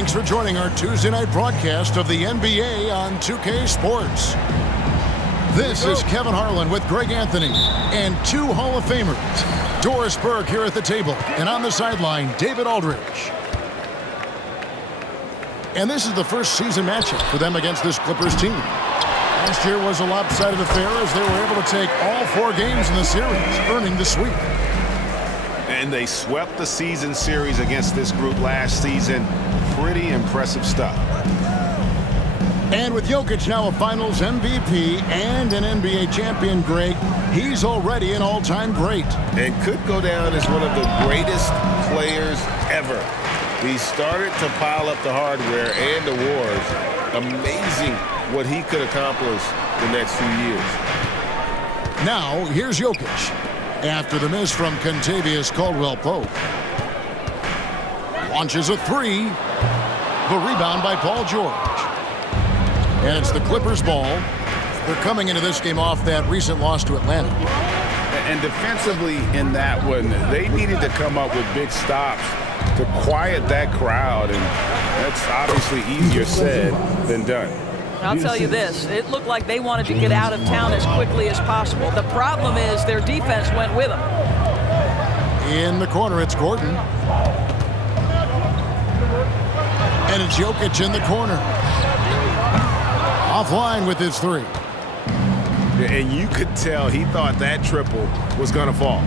Thanks for joining our Tuesday night broadcast of the NBA on 2K Sports. This is Kevin Harlan with Greg Anthony and two Hall of Famers. Doris Burke here at the table, and on the sideline, David Aldridge. And this is the first season matchup for them against this Clippers team. Last year was a lopsided affair as they were able to take all 4 games in the series, earning the sweep. And they swept the season series against this group last season. Pretty impressive stuff. And with Jokic now a Finals MVP and an NBA champion, Greg, he's already an all-time great. And could go down as one of the greatest players ever. He started to pile up the hardware and awards. Amazing what he could accomplish the next few years. Now, here's Jokic. After the miss from Kentavious Caldwell-Pope. Launches a 3. The rebound by Paul George. And it's the Clippers' ball. They're coming into this game off that recent loss to Atlanta. And defensively in that one, they needed to come up with big stops to quiet that crowd. And that's obviously easier said than done. I'll tell you this, it looked like they wanted to get out of town as quickly as possible. The problem is their defense went with them. In the corner, it's Gordon. And it's Jokic in the corner. Offline with his 3. And you could tell he thought that triple was going to fall.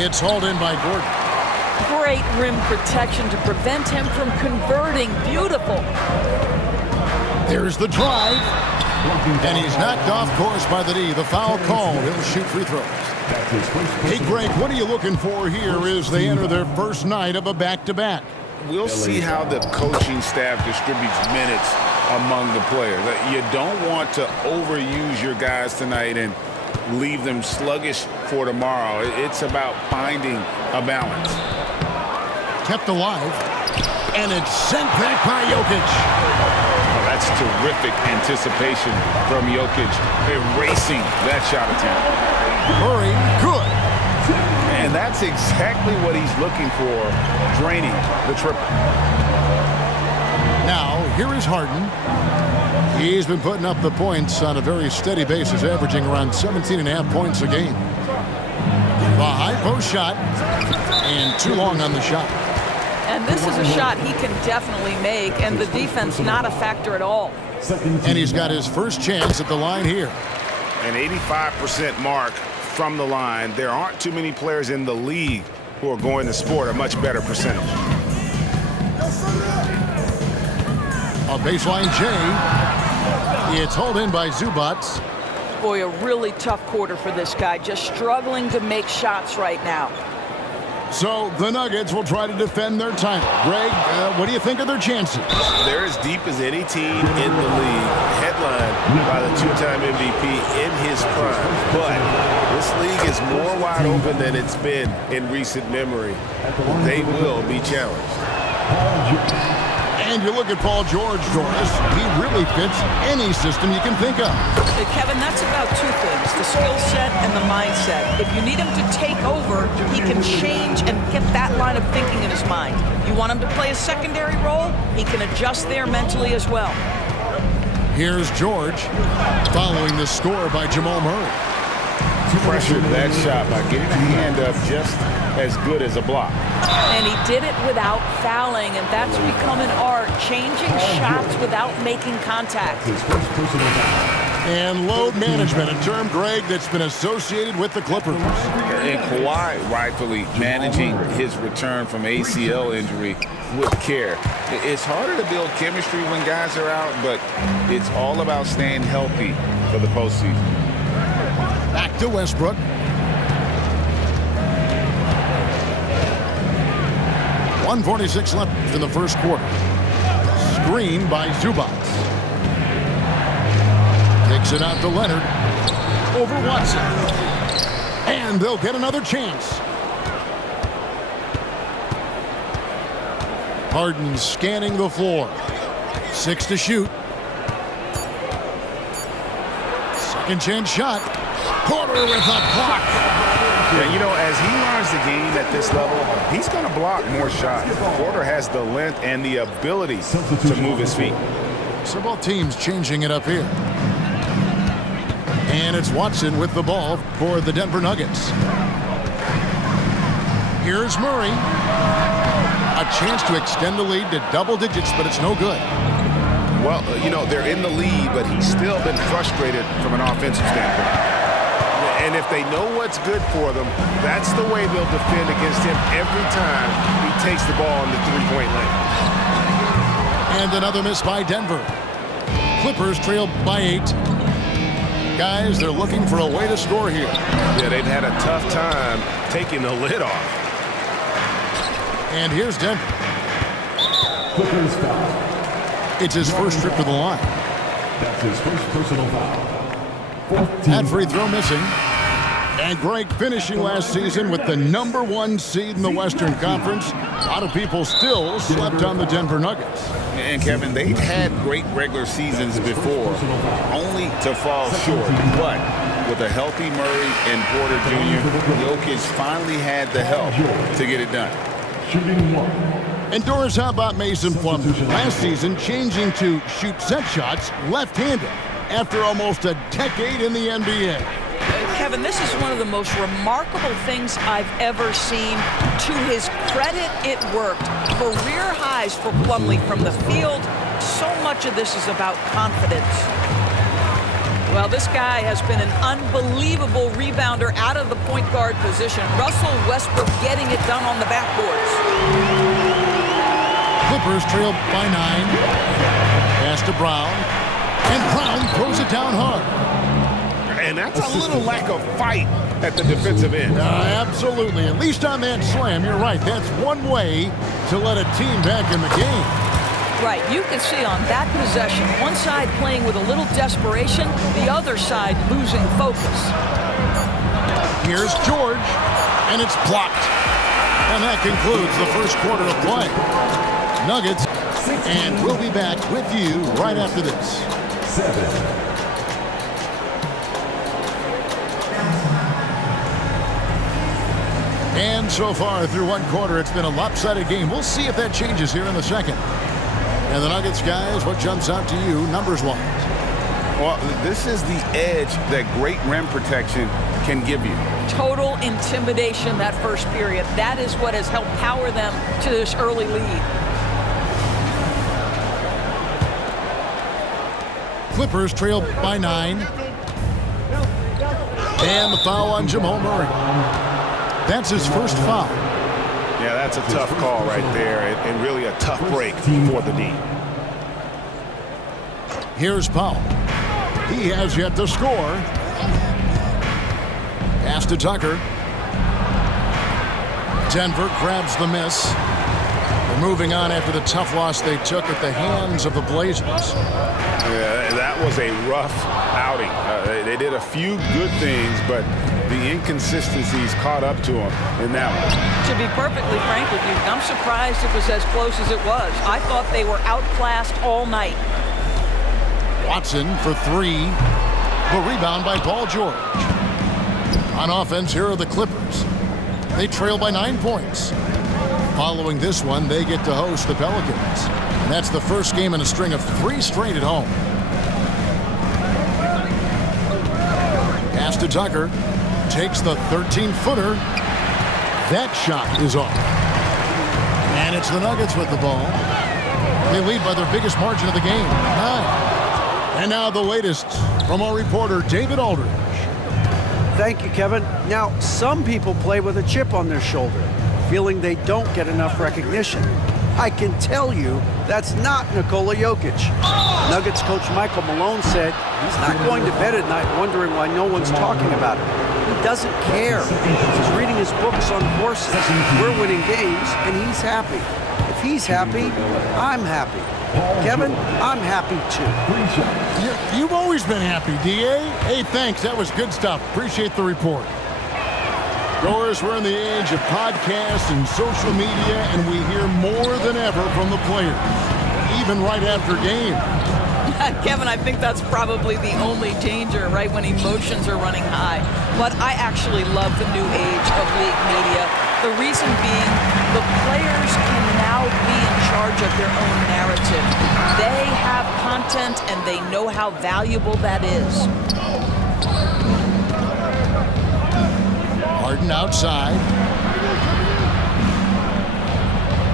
It's hauled in by Gordon. Great rim protection to prevent him from converting. Beautiful. There's the drive. And he's knocked off course by the D. The foul call. He'll shoot free throws. Hey, Greg, what are you looking for here as they enter their first night of a back-to-back? We'll see how the coaching staff distributes minutes among the players. You don't want to overuse your guys tonight and leave them sluggish for tomorrow. It's about finding a balance. Kept alive. And it's sent back by Jokic. Oh, that's terrific anticipation from Jokic, erasing that shot attempt. Murray, good. And that's exactly what he's looking for, draining the triple. Now, here is Harden. He's been putting up the points on a very steady basis, averaging around 17.5 points a game. The high post shot, and too long on the shot. And this is a shot he can definitely make, and the defense not a factor at all. And he's got his first chance at the line here. An 85% mark from the line. There aren't too many players in the league who are going to sport a much better percentage. A baseline J. It's hauled in by Zubac. Boy, a really tough quarter for this guy. Just struggling to make shots right now. So the Nuggets will try to defend their title. Greg, what do you think of their chances? They're as deep as any team in the league, headlined by the 2-time MVP in his prime. But this league is more wide open than it's been in recent memory. They will be challenged. And you look at Paul George, Doris. He really fits any system you can think of. Kevin, that's about 2 things, the skill set and the mindset. If you need him to take over, he can change and get that line of thinking in his mind. You want him to play a secondary role, he can adjust there mentally as well. Here's George, following the score by Jamal Murray. Pressured that shot by getting a hand up just as good as a block. And he did it without fouling, and that's become an art, changing shots without making contact. And load management, a term, Greg, that's been associated with the Clippers. And Kawhi rightfully managing his return from ACL injury with care. It's harder to build chemistry when guys are out, but it's all about staying healthy for the postseason. Back to Westbrook. .146 left in the first quarter. Screen by Zubac. Takes it out to Leonard. Over Watson. And they'll get another chance. Harden scanning the floor. 6 to shoot. Second chance shot. Porter with a block. Yeah, you know, as he learns a game at this level, he's going to block more shots. Porter has the length and the ability to move his feet. So both teams changing it up here. And it's Watson with the ball for the Denver Nuggets. Here's Murray. A chance to extend the lead to double digits, but it's no good. Well, you know, they're in the lead, but he's still been frustrated from an offensive standpoint. And if they know what's good for them, that's the way they'll defend against him every time he takes the ball in the three-point lane. And another miss by Denver. Clippers trail by 8. Guys, they're looking for a way to score here. Yeah, they've had a tough time taking the lid off. And here's Denver. Clippers foul. It's his first trip to the line. That's his first personal foul. That free throw missing. And Greg finishing last season with the #1 seed in the Western Conference. A lot of people still slept on the Denver Nuggets. And Kevin, they've had great regular seasons before, only to fall short. But with a healthy Murray and Porter Jr., Jokic finally had the help to get it done. Shooting 1. And Doris, how about Mason Plumlee? Last season changing to shoot set shots left-handed after almost a decade in the NBA. Kevin, this is one of the most remarkable things I've ever seen. To his credit, it worked. Career highs for Plumlee from the field. So much of this is about confidence. Well, this guy has been an unbelievable rebounder out of the point guard position. Russell Westbrook getting it done on the backboards. Clippers trail by 9. Pass to Brown. And Brown throws it down hard. And that's a little lack of fight at the defensive end. Absolutely. At least on that slam, you're right. That's one way to let a team back in the game. Right, you can see on that possession, one side playing with a little desperation, the other side losing focus. Here's George, and it's blocked. And that concludes the first quarter of play. Nuggets, and we'll be back with you right after this. 7. And so far through one quarter, it's been a lopsided game. We'll see if that changes here in the second. And the Nuggets, guys, what jumps out to you numbers-wise? Well, this is the edge that great rim protection can give you. Total intimidation that first period. That is what has helped power them to this early lead. Clippers trail by 9. And the foul on Jamal Murray. That's his first foul. Yeah, that's a tough call right there, and really a tough break for the D. Here's Powell. He has yet to score. Pass to Tucker. Denver grabs the miss. They're moving on after the tough loss they took at the hands of the Blazers. Yeah, that was a rough outing. They did a few good things, but the inconsistencies caught up to them in that one. To be perfectly frank with you, I'm surprised it was as close as it was. I thought they were outclassed all night. Watson for 3. The rebound by Paul George. On offense, here are the Clippers. They trail by 9 points. Following this one, they get to host the Pelicans. And that's the first game in a string of 3 straight at home. Pass to Tucker. Takes the 13-footer. That shot is off. And it's the Nuggets with the ball. They lead by their biggest margin of the game, 9. And now the latest from our reporter, David Aldridge. Thank you, Kevin. Now, some people play with a chip on their shoulder, feeling they don't get enough recognition. I can tell you that's not Nikola Jokic. Nuggets coach Michael Malone said he's not going to bed at night wondering why no one's talking about him. He doesn't care. He's reading his books on horses. We're winning games, and he's happy. If he's happy, I'm happy. Kevin, I'm happy too. You've always been happy, D.A. Hey, thanks. That was good stuff. Appreciate the report. Doris, we're in the age of podcasts and social media, and we hear more than ever from the players, even right after game. Kevin, I think that's probably the only danger, right, when emotions are running high. But I actually love the new age of league media. The reason being, the players can now be in charge of their own narrative. They have content and they know how valuable that is. Harden outside.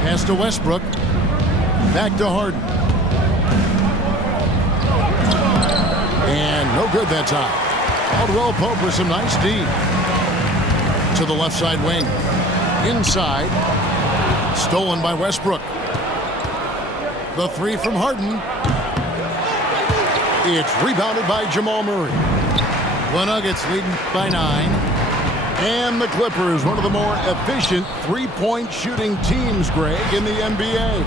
Pass to Westbrook. Back to Harden. And no good that time. Caldwell Pope with some nice D. To the left side wing. Inside. Stolen by Westbrook. The three from Harden. It's rebounded by Jamal Murray. The Nuggets leading by 9. And the Clippers, one of the more efficient three-point shooting teams, Greg, in the NBA.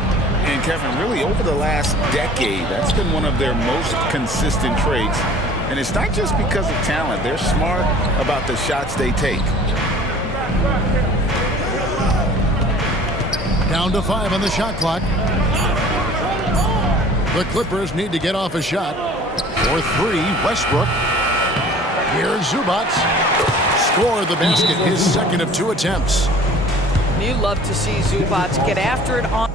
And Kevin, really over the last decade, that's been one of their most consistent traits. And it's not just because of talent. They're smart about the shots they take. Down to 5 on the shot clock. The Clippers need to get off a shot. For 3, Westbrook. Here's Zubac. Score the basket, his second of 2 attempts. You love to see Zubac get after it on